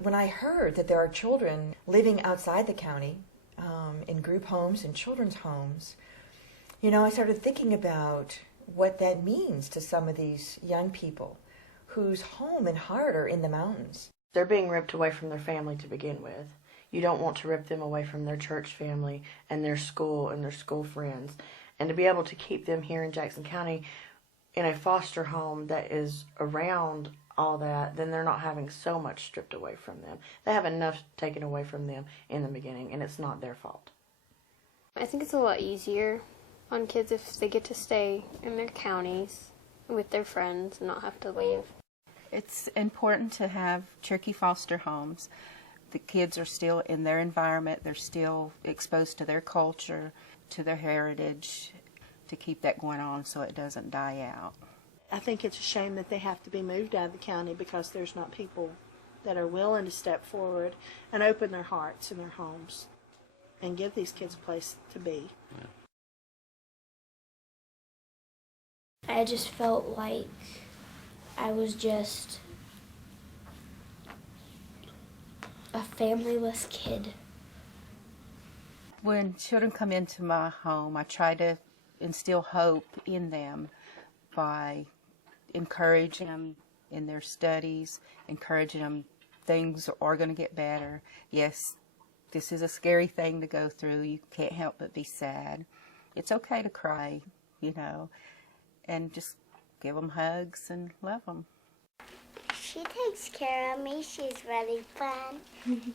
When I heard that there are children living outside the county in group homes and children's homes, I started thinking about what that means to some of these young people whose home and heart are in the mountains. They're being ripped away from their family to begin with. You don't want to rip them away from their church family and their school friends. And to be able to keep them here in Jackson County in a foster home that is around all that, then they're not having so much stripped away from them. They have enough taken away from them in the beginning, and it's not their fault. I think it's a lot easier on kids if they get to stay in their counties with their friends and not have to leave. It's important to have Cherokee foster homes. The kids are still in their environment. They're still exposed to their culture, to their heritage, to keep that going on so it doesn't die out. I think it's a shame that they have to be moved out of the county because there's not people that are willing to step forward and open their hearts and their homes and give these kids a place to be. I just felt like I was just a familyless kid. When children come into my home, I try to instill hope in them by encouraging them in their studies, encouraging them things are going to get better. Yes, this is a scary thing to go through. You can't help but be sad. It's okay to cry, and just give them hugs and love them. She takes care of me. She's really fun.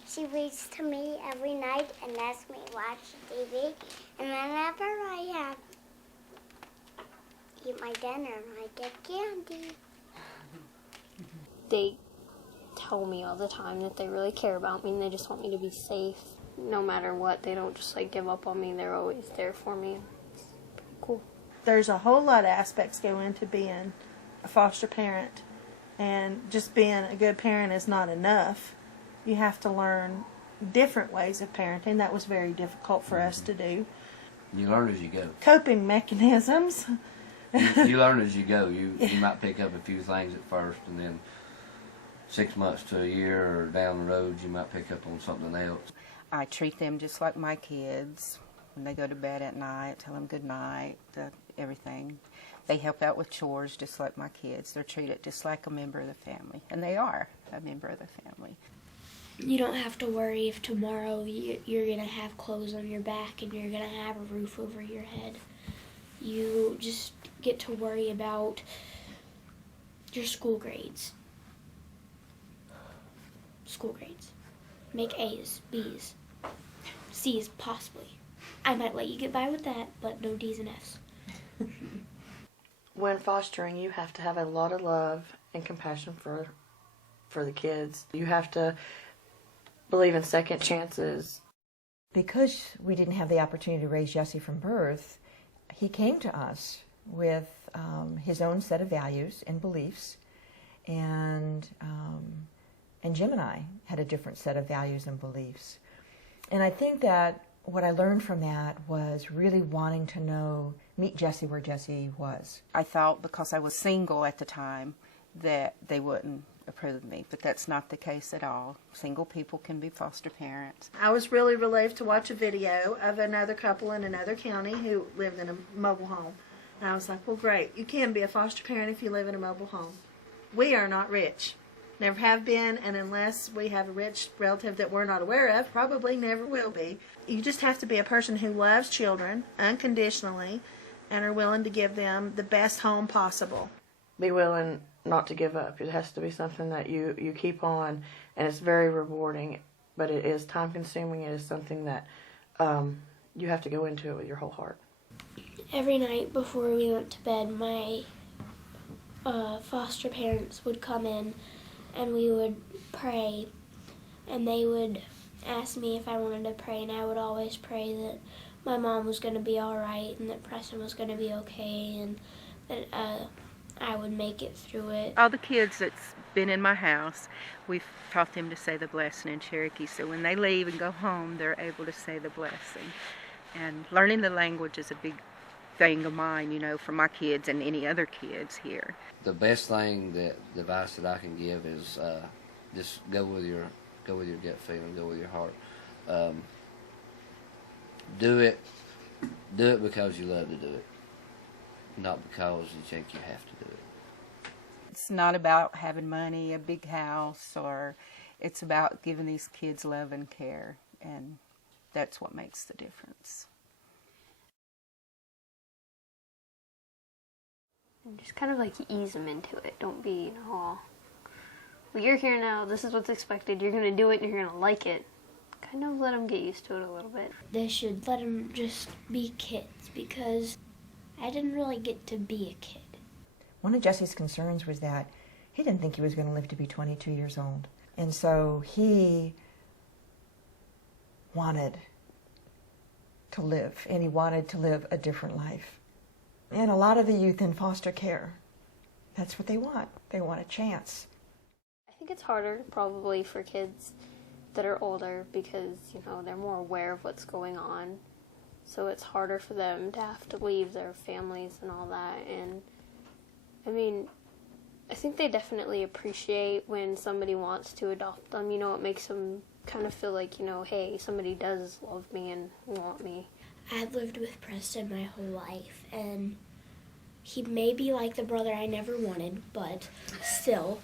She reads to me every night and lets me watch TV. And whenever I eat my dinner, I get candy. They tell me all the time that they really care about me and they just want me to be safe. No matter what, they don't just give up on me. They're always there for me. It's pretty cool. There's a whole lot of aspects go into being a foster parent, and just being a good parent is not enough. You have to learn different ways of parenting. That was very difficult for us to do. You learn as you go. Coping mechanisms. You learn as you go. You might pick up a few things at first, and then 6 months to a year or down the road, you might pick up on something else. I treat them just like my kids. When they go to bed at night, tell them good night, everything. They help out with chores just like my kids. They're treated just like a member of the family, and they are a member of the family. You don't have to worry if tomorrow you're going to have clothes on your back and you're going to have a roof over your head. You just get to worry about your school grades. School grades. Make A's, B's, C's possibly. I might let you get by with that, but no D's and F's. When fostering, you have to have a lot of love and compassion for the kids. You have to believe in second chances. Because we didn't have the opportunity to raise Jesse from birth, he came to us with his own set of values and beliefs, and Jim and I had a different set of values and beliefs. And I think that what I learned from that was really wanting to meet Jesse where Jesse was. I thought because I was single at the time that they wouldn't approve of me, but that's not the case at all. Single people can be foster parents. I was really relieved to watch a video of another couple in another county who lived in a mobile home. And I was like, well, great. You can be a foster parent if you live in a mobile home. We are not rich. Never have been, and unless we have a rich relative that we're not aware of, probably never will be. You just have to be a person who loves children unconditionally and are willing to give them the best home possible. Be willing not to give up. It has to be something that you keep on, and it's very rewarding, but it is time-consuming. It is something that you have to go into it with your whole heart. Every night before we went to bed, my foster parents would come in and we would pray, and they would ask me if I wanted to pray, and I would always pray that my mom was going to be all right and that Preston was going to be okay and that I would make it through it. All the kids that's been in my house, we've taught them to say the blessing in Cherokee, so when they leave and go home, they're able to say the blessing. And learning the language is a big thing of mine, you know, for my kids and any other kids here. The best thing, the advice that I can give is just go with your gut feeling, go with your heart. Do it because you love to do it, not because you think you have to do it. It's not about having money, a big house, or it's about giving these kids love and care, and that's what makes the difference. And just kind of like ease them into it. Don't be, well, you're here now, this is what's expected, you're going to do it and you're going to like it. Kind of let them get used to it a little bit. They should let them just be kids, because I didn't really get to be a kid. One of Jesse's concerns was that he didn't think he was going to live to be 22 years old. And so he wanted to live, and he wanted to live a different life. And a lot of the youth in foster care, that's what they want. They want a chance. I think it's harder probably for kids that are older because, you know, they're more aware of what's going on. So it's harder for them to have to leave their families and all that. And I mean, I think they definitely appreciate when somebody wants to adopt them. You know, it makes them kind of feel like, you know, hey, somebody does love me and want me. I've lived with Preston my whole life, and he may be like the brother I never wanted, but still,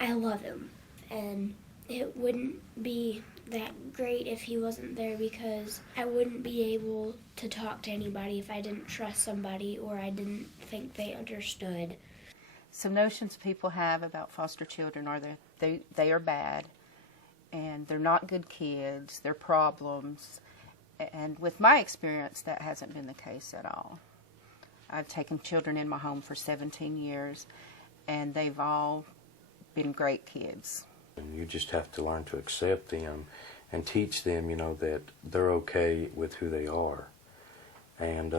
I love him. And it wouldn't be that great if he wasn't there, because I wouldn't be able to talk to anybody if I didn't trust somebody or I didn't think they understood. Some notions people have about foster children are that they are bad, and they're not good kids, they're problems. And with my experience, that hasn't been the case at all. I've taken children in my home for 17 years, and they've all been great kids. And you just have to learn to accept them and teach them, you know, that they're okay with who they are. And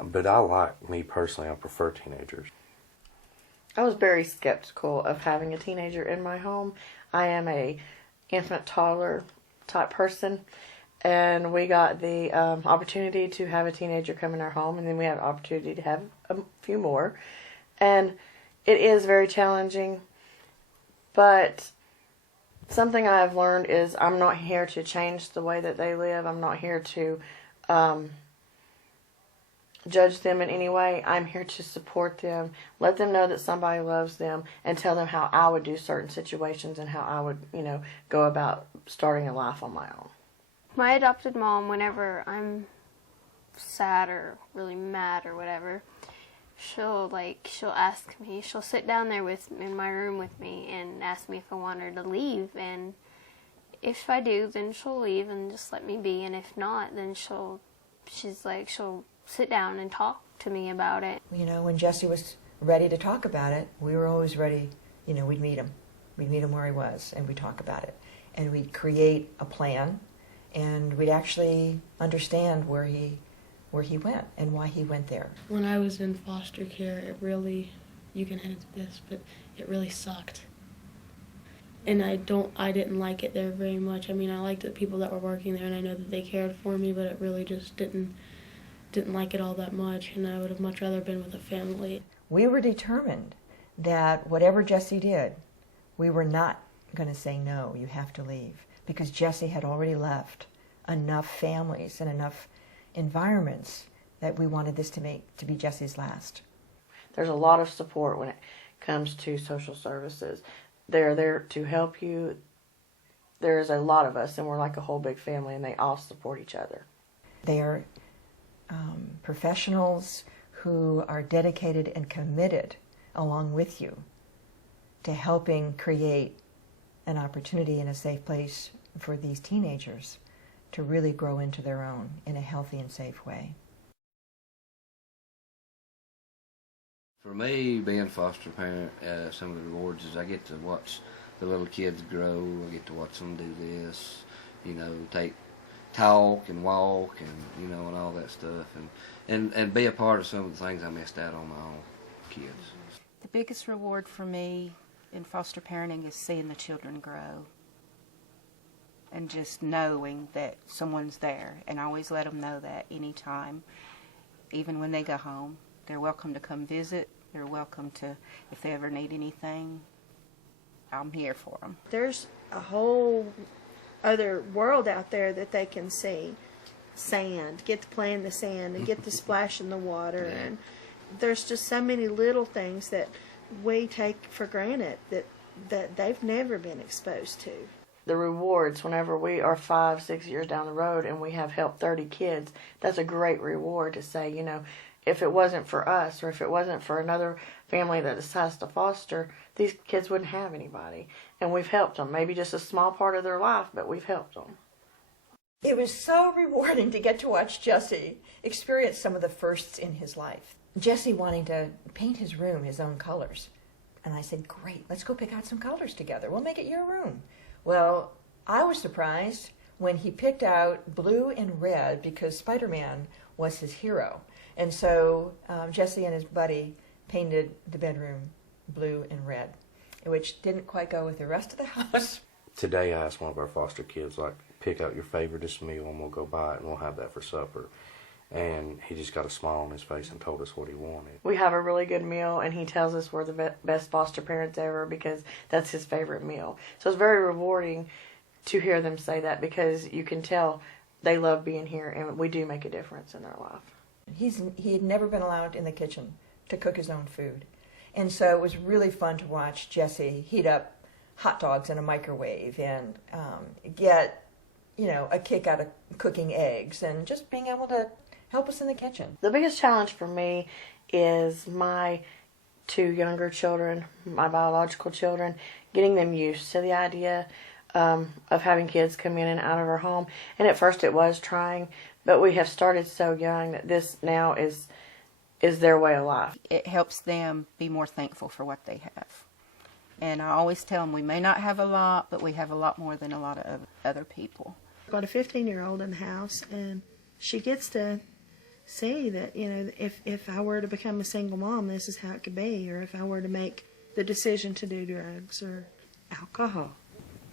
but me personally, I prefer teenagers. I was very skeptical of having a teenager in my home. I am a infant toddler type person, and we got the opportunity to have a teenager come in our home, and then we had an opportunity to have a few more. And it is very challenging, but something I've learned is I'm not here to change the way that they live. I'm not here to judge them in any way. I'm here to support them, let them know that somebody loves them, and tell them how I would do certain situations and how I would, you know, go about starting a life on my own. My adopted mom, whenever I'm sad or really mad or whatever, she'll ask me, she'll sit down there in my room with me and ask me if I want her to leave, and if I do, then she'll leave and just let me be, and if not, then she'll sit down and talk to me about it. You know, when Jesse was ready to talk about it, we were always ready. You know, we'd meet him. We'd meet him where he was, and we'd talk about it. And we'd create a plan, and we'd actually understand where he went and why he went there. When I was in foster care, it really, you can edit this, but it really sucked. And I didn't like it there very much. I mean, I liked the people that were working there, and I know that they cared for me, but it really just didn't like it all that much, and I would have much rather been with a family. We were determined that whatever Jesse did, we were not going to say, no, you have to leave, because Jesse had already left enough families and enough environments that we wanted this to be Jesse's last. There's a lot of support when it comes to social services. They're there to help you. There's a lot of us, and we're like a whole big family, and they all support each other. They are professionals who are dedicated and committed along with you to helping create an opportunity and a safe place for these teenagers to really grow into their own in a healthy and safe way. For me, being a foster parent, some of the rewards is I get to watch the little kids grow. I get to watch them do this, talk and walk and, and all that stuff. And be a part of some of the things I missed out on my own kids. The biggest reward for me in foster parenting is seeing the children grow and just knowing that someone's there. And I always let them know that anytime, even when they go home. They're welcome to come visit. They're welcome to, if they ever need anything, I'm here for them. There's a whole other world out there that they can see. Sand, get to play in the sand and get to splash in the water. Yeah. And there's just so many little things that we take for granted that they've never been exposed to. The rewards, whenever we are 5, 6 years down the road and we have helped 30 kids, that's a great reward to say, if it wasn't for us or if it wasn't for another family that decides to foster, these kids wouldn't have anybody. And we've helped them. Maybe just a small part of their life, but we've helped them. It was so rewarding to get to watch Jesse experience some of the firsts in his life. Jesse wanting to paint his room his own colors. And I said, great, let's go pick out some colors together. We'll make it your room. Well, I was surprised when he picked out blue and red because Spider-Man was his hero. And so Jesse and his buddy painted the bedroom blue and red, which didn't quite go with the rest of the house. Today I asked one of our foster kids, pick out your favoriteest meal and we'll go buy it and we'll have that for supper. And he just got a smile on his face and told us what he wanted. We have a really good meal, and he tells us we're the best foster parents ever because that's his favorite meal. So it's very rewarding to hear them say that because you can tell they love being here, and we do make a difference in their life. He had never been allowed in the kitchen to cook his own food. And so it was really fun to watch Jesse heat up hot dogs in a microwave and get, a kick out of cooking eggs and just being able to help us in the kitchen. The biggest challenge for me is my 2 younger children, my biological children, getting them used to the idea of having kids come in and out of our home. And at first it was trying, but we have started so young that this now is their way of life. It helps them be more thankful for what they have. And I always tell them we may not have a lot, but we have a lot more than a lot of other people. I've got a 15-year-old in the house, and she gets to see that, if I were to become a single mom, this is how it could be, or if I were to make the decision to do drugs or alcohol.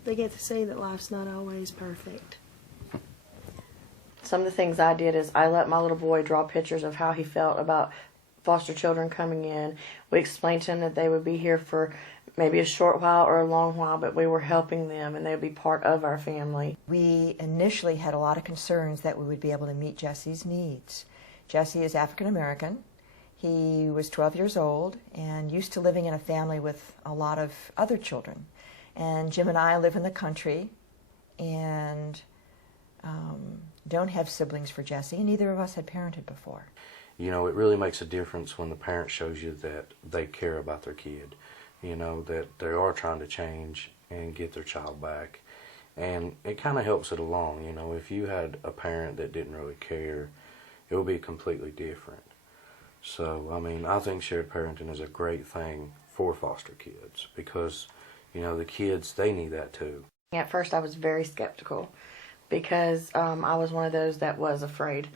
They get to see that life's not always perfect. Some of the things I did is I let my little boy draw pictures of how he felt about foster children coming in. We explained to him that they would be here for maybe a short while or a long while, but we were helping them and they would be part of our family. We initially had a lot of concerns that we would be able to meet Jesse's needs. Jesse is African American. He was 12 years old and used to living in a family with a lot of other children. And Jim and I live in the country and don't have siblings for Jesse, and neither of us had parented before. It really makes a difference when the parent shows you that they care about their kid, that they are trying to change and get their child back. And it kind of helps it along. If you had a parent that didn't really care, it would be completely different. So, I think shared parenting is a great thing for foster kids because, the kids, they need that too. At first I was very skeptical because I was one of those that was afraid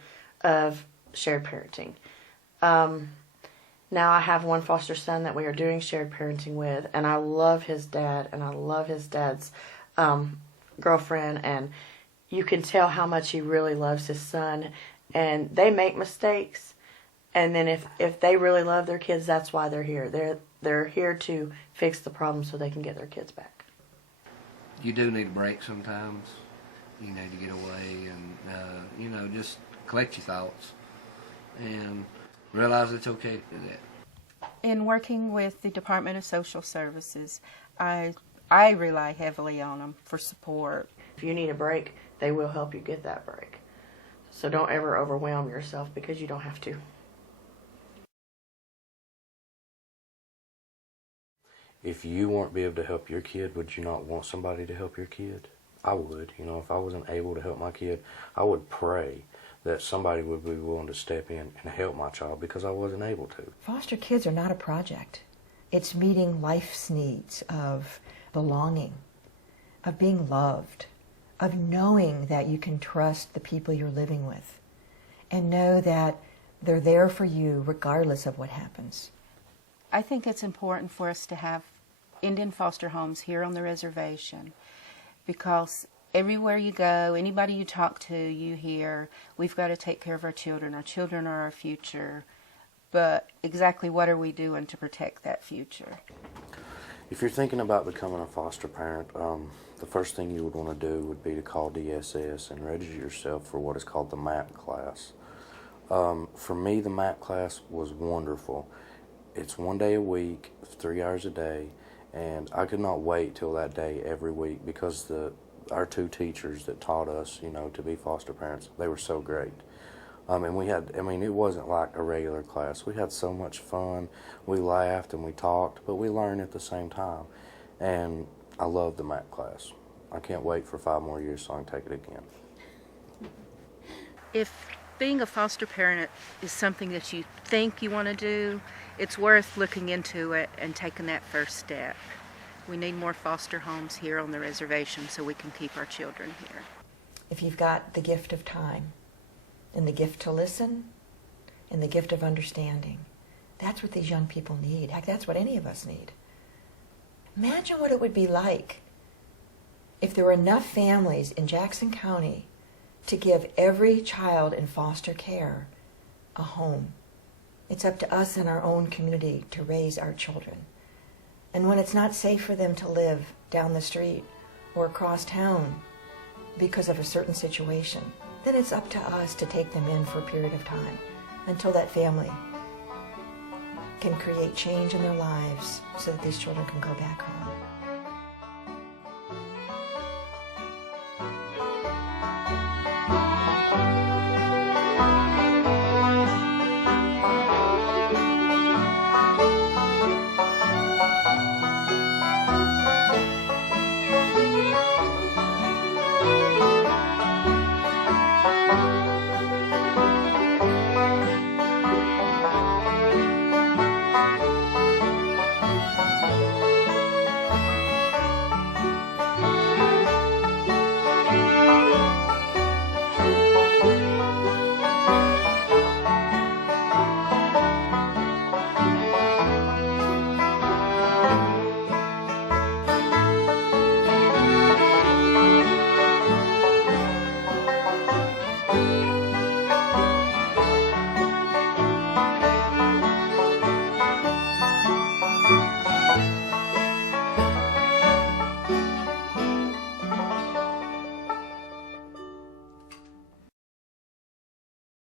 of shared parenting. Now I have one foster son that we are doing shared parenting with, and I love his dad, and I love his dad's girlfriend, and you can tell how much he really loves his son, and they make mistakes, and then if they really love their kids, that's why they're here. They're here to fix the problem so they can get their kids back. You do need a break sometimes. You need to get away and, just collect your thoughts and realize it's okay to do that. In working with the Department of Social Services, I rely heavily on them for support. If you need a break, they will help you get that break. So don't ever overwhelm yourself because you don't have to. If you weren't be able to help your kid, would you not want somebody to help your kid? I would. If I wasn't able to help my kid, I would pray that somebody would be willing to step in and help my child because I wasn't able to. Foster kids are not a project. It's meeting life's needs of belonging, of being loved, of knowing that you can trust the people you're living with and know that they're there for you regardless of what happens. I think it's important for us to have Indian foster homes here on the reservation because everywhere you go, anybody you talk to, you hear, we've got to take care of our children are our future, but exactly what are we doing to protect that future? If you're thinking about becoming a foster parent, the first thing you would want to do would be to call DSS and register yourself for what is called the MAP class. For me, the MAP class was wonderful. It's 1 day a week, 3 hours a day, and I could not wait till that day every week because our 2 teachers that taught us, to be foster parents, they were so great. And it wasn't like a regular class. We had so much fun. We laughed and we talked, but we learned at the same time. And I love the MAP class. I can't wait for 5 more years so I can take it again. If being a foster parent is something that you think you want to do, it's worth looking into it and taking that first step. We need more foster homes here on the reservation so we can keep our children here. If you've got the gift of time and the gift to listen and the gift of understanding, that's what these young people need. Heck, that's what any of us need. Imagine what it would be like if there were enough families in Jackson County to give every child in foster care a home. It's up to us in our own community to raise our children. And when it's not safe for them to live down the street or across town because of a certain situation, then it's up to us to take them in for a period of time until that family can create change in their lives so that these children can go back home.